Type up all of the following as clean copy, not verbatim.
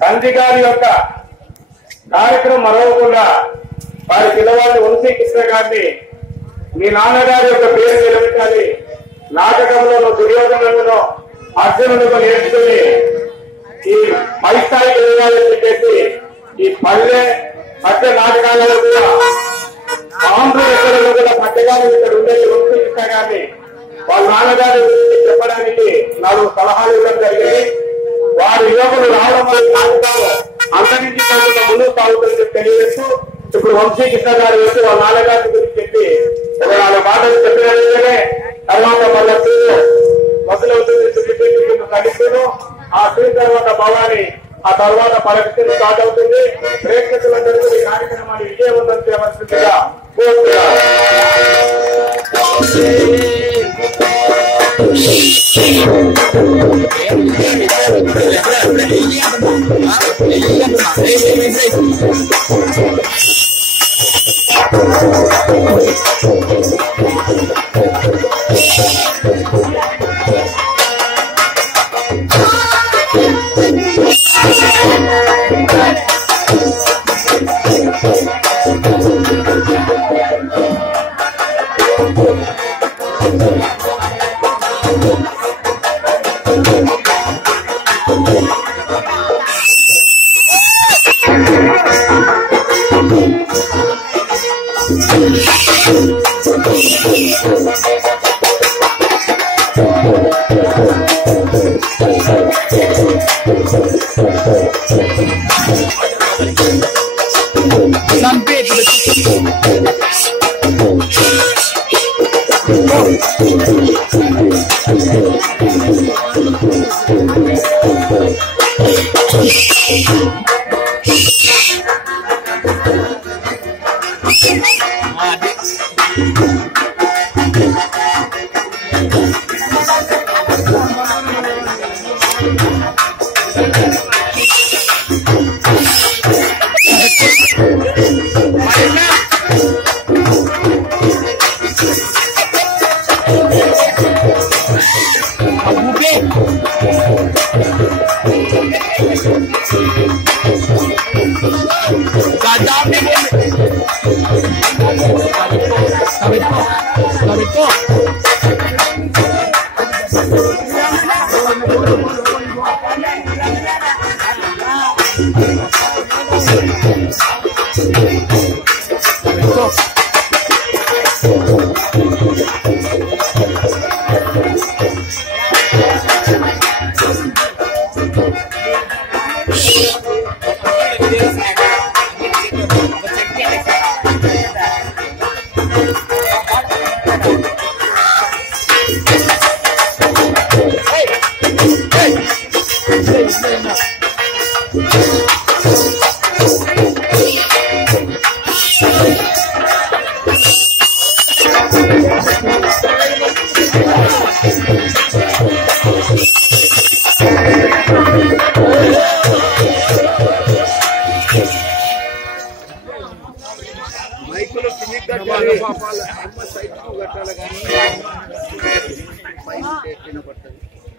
తండ్రి గారి యొక్క కార్యక్రమం మరవకుండా వారి పిల్లవాడి వంశీ కృష్ణ గారిని మీ నాన్నగారి యొక్క పేరు నిలబెట్టాలి, నాటకంలోనూ దుర్యోధనలను అర్జునులను నేర్చుకుని ఈ పై స్థాయికి ఎదగాలని చెప్పేసి ఈ పల్లె మధ్య నాటకాలలో కూడా ఆంధ్రప్రదేశ్లో కూడా పట్టగానే ఇక్కడ ఉండేది వంశీ కృష్ణ గారిని వాళ్ళ నాన్నగారి గురించి చెప్పడానికి 4 సలహాలు ఇవ్వడం జరిగింది. వారి యువకులు రావడం వల్ల నాటకాలు అంతరించిపోకుండా ముందుకు సాగుతుందని తెలియజేస్తూ ఇప్పుడు వంశీ కృష్ణ గారు వచ్చి వాళ్ళ నాన్నగారి గురించి చెప్పి ఒక 4 మాటలు చెప్పినట్లయితేనే తర్వాత వాళ్ళ మొదలవుతుంది. కనిపిస్తూ ఆ సీన్ తర్వాత భవాని ఆ తర్వాత పరీక్షలు స్టార్ట్ అవుతుంది. ప్రేక్షకులందరూ ఈ కార్యక్రమాన్ని విజయవంతం చేయవలసిందిగా కోరుతున్నారు.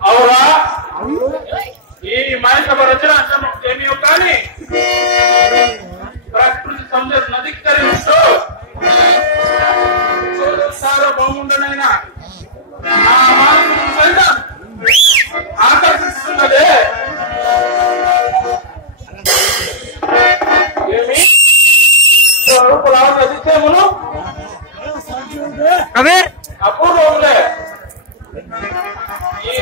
అవునా ఈ మనిషి రచన ఏమి కానీ ప్రకృతి సందేశ నదీకరిస్తూ సార్వభౌముండనైనా ఆ మానవుని సైతం ఆకర్షిస్తున్నదే ఏమి నదిత్యములు అపూర్వములే ఈ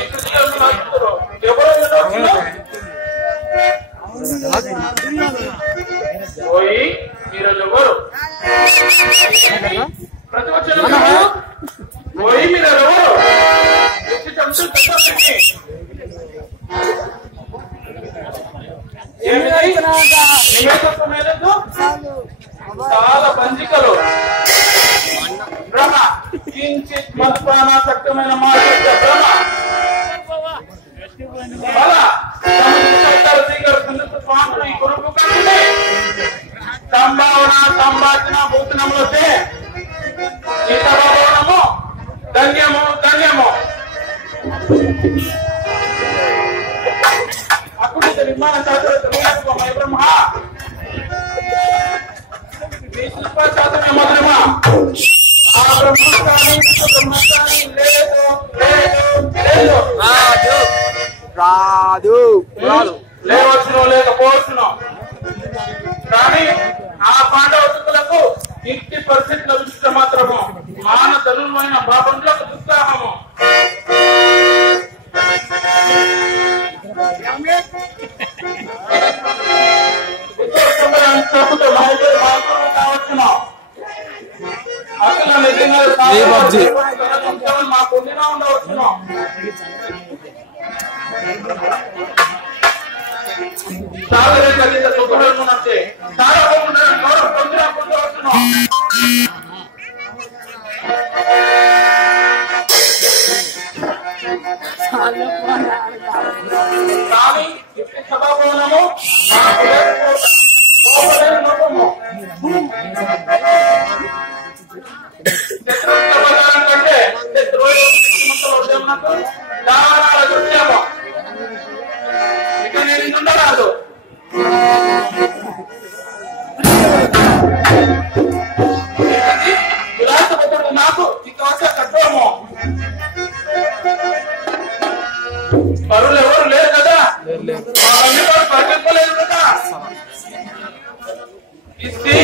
పోయి మీరెవరు ప్రతివచనం పోయి మీరెవరు చాలా పంచికలు భ్రమ కించిత్ మత్ప్రాణాసక్తమైన మాట భ్రమ సంభావన సంభాషణ భూతనములు ధన్యము ధన్యము అప్పుడు నిర్మాణ శాస్త్ర బ్రహ్మ శిల్పశాస్త్ర మొదలమా ఆ బ్రహ్మస్థాని లేదు రాదు లేవచ్చును లేకపోవచ్చును. కానీ ఆ పాండవతులకు 50% లభించడం మాత్రము మాన ధనుమైన బాబండ్లకు ఉత్సాహము. కావచ్చును అసలు నిజంగా మా పొందినా ఉండవచ్చును. సభాభవనము కంటే ఇక నేను ఉండరాదు. విలాసభద్రుడు నాకు ఇక వచ్చే కట్టము పరులు ఎవరు లేరు కదా, పరిగెత్తలేదు కదా. ఇస్తే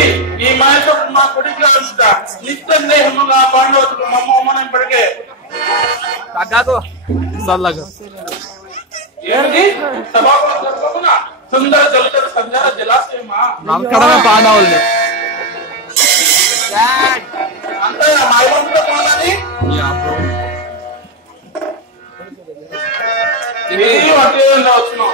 ఈ మాయతో మా కొడుకుగా ఉంచుతా నిస్సందేహముగా పాండవతులు మమ్మల్ని ఇప్పటికే ఏంటి సభాపన సుందర జలచర సంచార జలాశయమా పాండవులు అంతా మాయవంతుగా పోవాలి. వచ్చినాం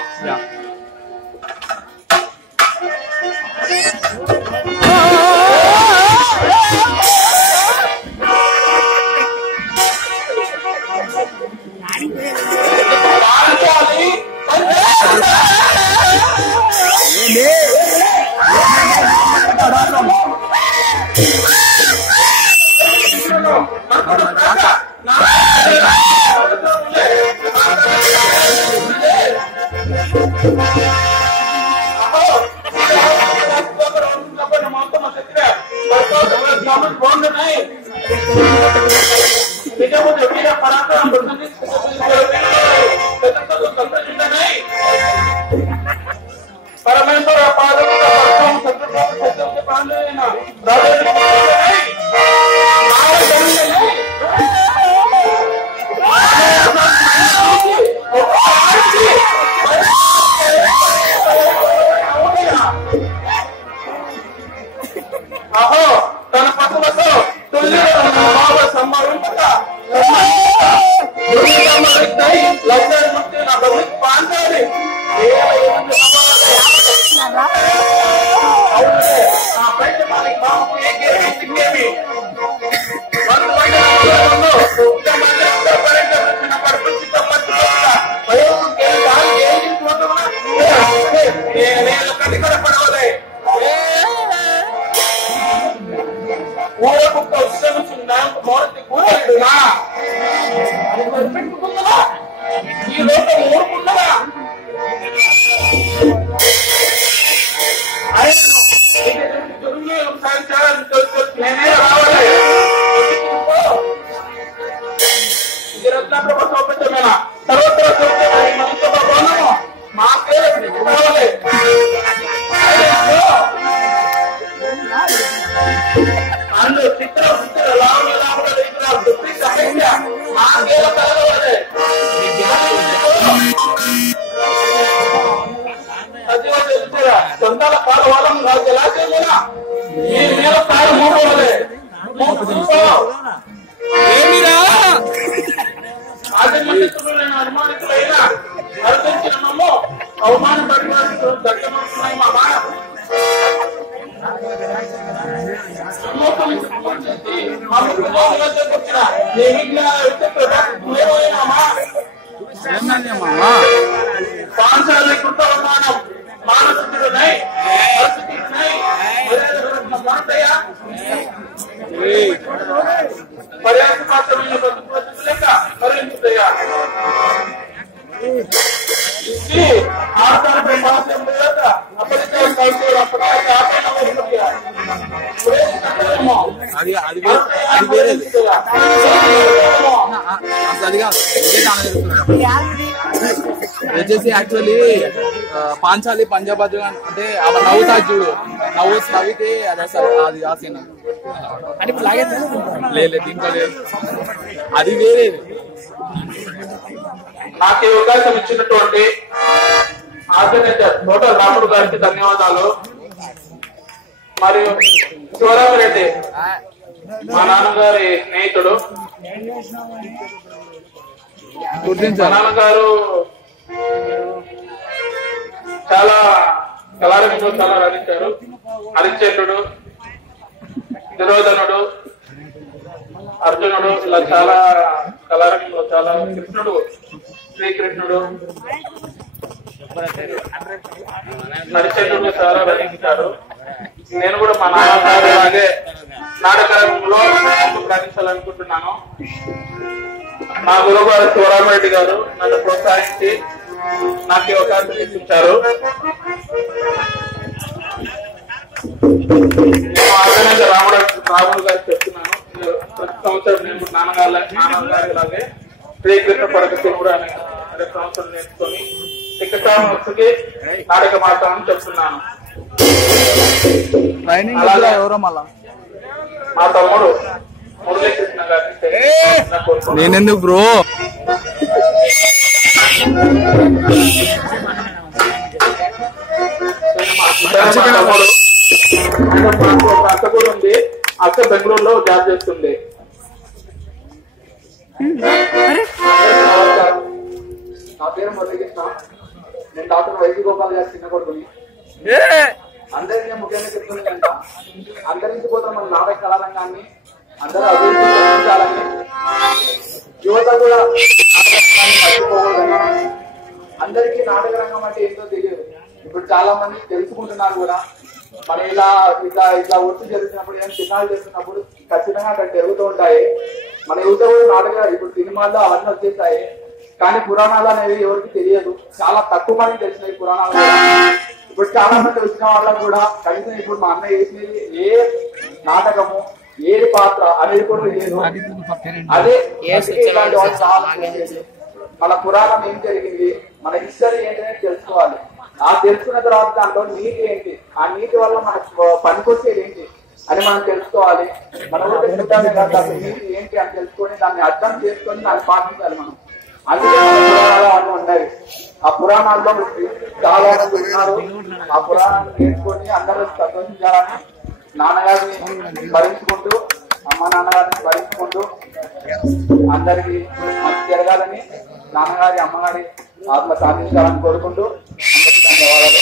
परमेश्वर अहो तन पशुवतो तुल्य भाव संभाविता लक्षण मुक्ति ना भवित पांचाली ఈ లోపల ఊరుకుండగా నేనే రావాలి రత్నప్రభోపమైన సర్వత్ర భవనము మాకే రావాలి. అందులో చిత్ర లాభ మాకే కలగవాలి. సొంతాల కాల వాళ్ళం జలాశయమేనా ఈ నేల స్థాయి మూడవలే ఆదిమంత్రులైన అనుమానితులైన అర్థించిన మమ్ము అవమానపడిన దక్కమవుతున్నాయి మా మాట पांचाली कृत अवमानम मानसिक नहीं परिस्थिति नहीं पर्याप्त मात्रమైన లేక పరిమితయా इसकी आधार पर అది అది అది వేరేది అసలు అది కాదు వచ్చేసి యాక్చువల్లీ పాంచాలి పంజాబ్ అంటే ఆమె నవ్వుతా చూడు నవ్వితే అది అసలు అది ఆ సీన్ లేదు దీంట్లో లేదు అది వేరేది. నాకు ఈ అవకాశం ఇచ్చినటువంటి ఆర్గనైజర్ తోట రాముడు గారికి ధన్యవాదాలు. మరియు శివరామరెడ్డి మా నాన్నగారి స్నేహితుడు. మా నాన్నగారు చాలా కళారంగంలో చాలా రాణించారు. హరిశ్చంద్రుడు, దుర్యోధనుడు, అర్జునుడు ఇలా చాలా కళారంగంలో చాలా కృష్ణుడు, శ్రీకృష్ణుడు, హరిశ్చంద్రుడు చాలా రాణించారు. నేను కూడా మా నాన్నగారు అలాగే నాటకరంగంలో రాణించాలనుకుంటున్నాను. మా గురువు గారు శివరామరెడ్డి గారు నన్ను ప్రోత్సహించి నాకు ఈ అవకాశం ఇప్పించారు. నేను ఆర్గనైజర్ రాముడు గారికి చెప్తున్నాను, ప్రతి సంవత్సరం నేను నాన్నగారి లాగే శ్రీకృష్ణ పరగతిని కూడా అనే సంవత్సరం నేర్చుకొని వచ్చి నాటక మాత్రం చెప్తున్నాను. అలాగే ఎవరో మళ్ళా మా తమ్ముడు మురళీకృష్ణ గారిని నేనెందుకు బ్రో అక్క కూడా ఉంది. అక్క బెంగళూరులో జాబ్ చేస్తుంది. నా పేరు మురళీకృష్ణ. నేను డాక్టర్ వైద్య గోపాల్ గారి చిన్న కొడుకుని. అందరికీ ముఖ్యంగా చెప్తుంది కనుక అంతరించిపోతున్న మన నాటక కళారంగాన్ని అందరూ అభివృద్ధి చెందించాలని, యువత కూడా నాటకాన్ని మర్చిపోకూడదని. అందరికీ నాటక రంగం అంటే ఏంటో తెలియదు. ఇప్పుడు చాలా మంది తెలుసుకుంటున్నారు కూడా. మనం ఇలా ఇట్లా ఇట్లా ఒట్టు జరుగుతున్నప్పుడు ఏమైనా చిన్నాలు చేస్తున్నప్పుడు ఖచ్చితంగా అక్కడ జరుగుతూ ఉంటాయి. మన యువత కూడా నాటక ఇప్పుడు సినిమాల్లో అవన్నీ వచ్చేస్తాయి. కానీ పురాణాలు అనేవి ఎవరికి తెలియదు. చాలా తక్కువ మంది తెలిసినాయి పురాణాలు. ఇప్పుడు చాలా మంది వచ్చిన వాళ్ళకు కూడా కనీసం ఇప్పుడు మా అన్న వేసినది ఏ నాటకము ఏ పాత్ర అనేది కూడా లేదు. అదే ఇలాంటి వాళ్ళు చాలా మన పురాణం ఏం జరిగింది, మన హిస్టరీ ఏంటనే తెలుసుకోవాలి. ఆ తెలుసుకున్న తర్వాత దాంట్లో నీతి ఏంటి, ఆ నీతి వల్ల మనకు పనికొచ్చేది ఏంటి అని మనం తెలుసుకోవాలి. మన ఊరికే చూడాలి కదా నీతి ఏంటి అని తెలుసుకొని దాన్ని అర్థం చేసుకొని దాన్ని పాటించాలి మనం. అందుకే పురాణాలు అన్నీ ఉన్నాయి. ఆ పురాణాల్లో చాలా మంది ఉన్నారు. ఆ పురాణాలు నేర్చుకొని అందరూ సంతోషించాలని నాన్నగారిని భరించుకుంటూ అమ్మ నాన్నగారిని భరించుకుంటూ అందరికి మంచి జరగాలని నాన్నగారి అమ్మగారి ఆత్మ సాధించాలని కోరుకుంటూ అందరికీ ధన్యవాదాలు.